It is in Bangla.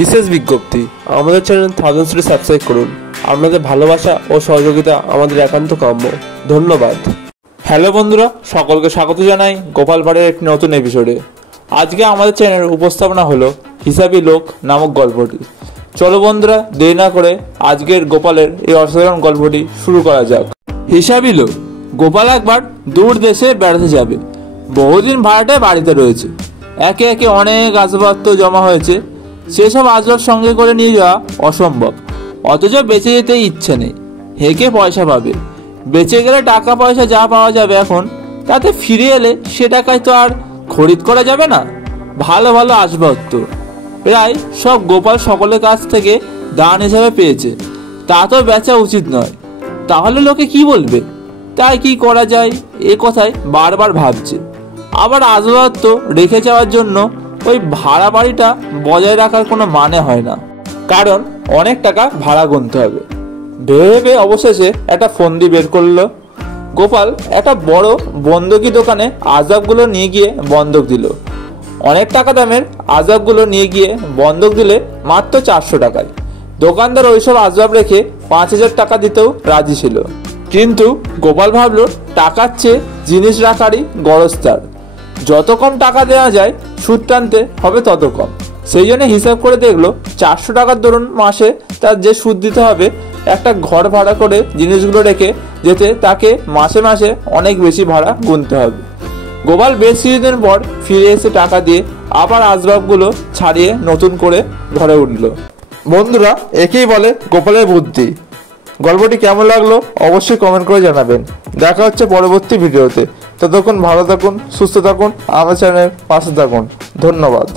বিশেষ বিজ্ঞপ্তি, আমাদের চ্যানেল থাউজেন্ডসটি সাবস্ক্রাইব করুন। আপনাদের ভালোবাসা ও সহযোগিতা আমাদের একান্ত কাম্য। ধন্যবাদ। হ্যালো বন্ধুরা, সকলকে স্বাগত জানাই গোপালপাড়ের একটি নতুন এপিসোডে। আজকে আমাদের চ্যানেলের উপস্থাপনা হলো হিসাবি লোক নামক গল্পটি। চলো বন্ধুরা, দেরি না করে আজকের গোপালের এই অসাধারণ গল্পটি শুরু করা যাক। হিসাবি লোক। গোপাল একবার দূর দেশে বেড়াতে যাবে। বহুদিন ভাড়াটে বাড়িতে রয়েছে। একে একে অনেক আসবাবপত্র জমা হয়েছে। সেসব আসবাব সঙ্গে করে নিয়ে যাওয়া অসম্ভব, অথচ বেঁচে যেতে ইচ্ছে নেই। হেঁকে পয়সা পাবে। বেঁচে গেলে টাকা পয়সা যা পাওয়া যাবে এখন, তাতে ফিরে এলে সে টাকায় তো আর খরিদ করা যাবে না। ভালো ভালো আসবাবপত্র প্রায় সব গোপাল সকলের কাছ থেকে দান হিসাবে পেয়েছে। তা তো বেচা উচিত নয়, তাহলে লোকে কি বলবে। তাই কি করা যায় এ কথায় বারবার ভাবছে। আবার আসবাবপত্র রেখে যাওয়ার জন্য ওই ভাড়া বাড়িটা বজায় রাখার কোনো মানে হয় না, কারণ অনেক টাকা ভাড়া গুনতে হবে। ভেবে অবশেষে একটা ফন্দি বের করলো। গোপাল একটা বড় বন্ধকি দোকানে আসবাবগুলো নিয়ে গিয়ে বন্ধক দিল। অনেক টাকা দামের আসবাবগুলো নিয়ে গিয়ে বন্ধক দিলে মাত্র 400 টাকায়। দোকানদার ওইসব আসবাব রেখে 5000 টাকা দিতেও রাজি ছিল। কিন্তু গোপাল ভাবল, টাকার চেয়ে জিনিস রাখারই গরজ তার। যত কম টাকা দেওয়া যায়, সুদ টানতে হবে তত কম। সেই জন্য হিসাব করে দেখলো 400 টাকার দরুন মাসে তার যে সুদ দিতে হবে, একটা ঘর ভাড়া করে জিনিসগুলো রেখে যেতে তাকে মাসে মাসে অনেক বেশি ভাড়া গুনতে হবে। গোপাল বেশ কিছুদিন পর ফিরে এসে টাকা দিয়ে আবার আসবাবগুলো ছাড়িয়ে নতুন করে ঘরে উঠল। বন্ধুরা, একেই বলে গোপালের বুদ্ধি। গল্পটি কেমন লাগলো অবশ্যই কমেন্ট করে জানাবেন। দেখা হচ্ছে পরবর্তী ভিডিওতে। ততক্ষণ ভালো থাকুন, সুস্থ থাকুন, আমার চ্যানেলের পাশে থাকুন। ধন্যবাদ।